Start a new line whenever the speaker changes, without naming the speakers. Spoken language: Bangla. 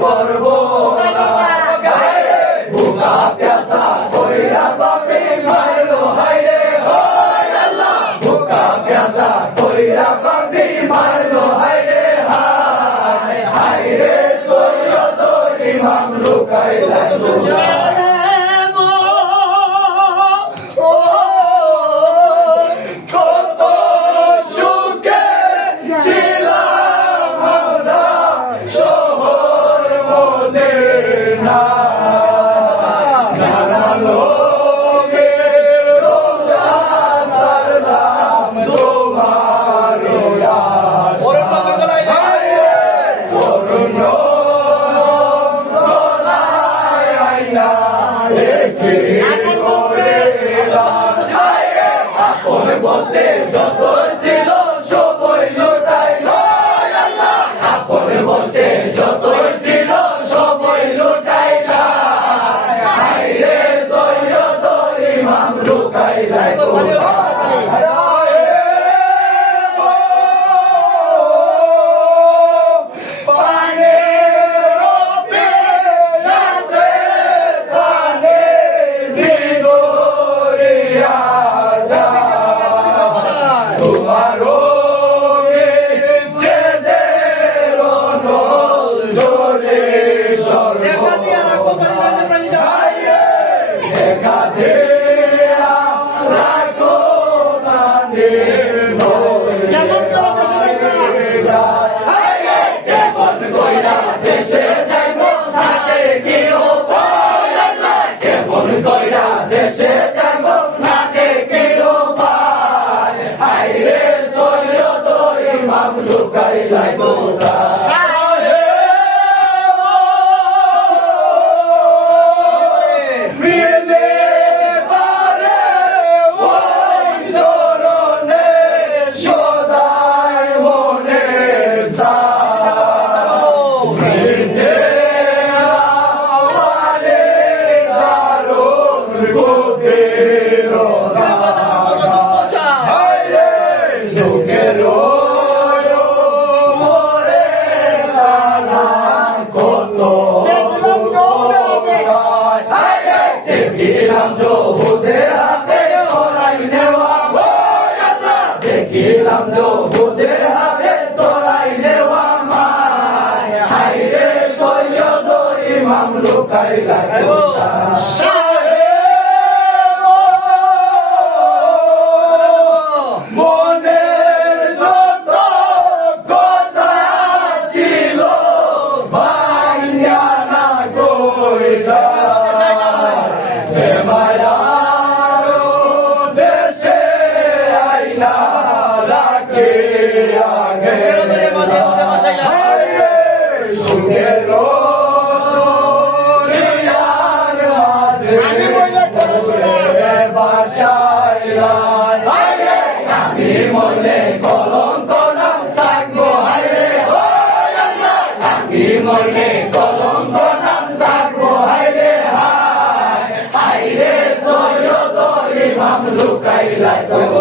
করব ভুকা প্যাসা কইরা বাপে মারলো হাইরে হয় আল্লাহ ভুকা প্যাসা কইরা বাপে মারলো হাইরে হায় হাইরে সৈয়দ ইমাম লুকাইলেন cadê? Ram হায় হায়রে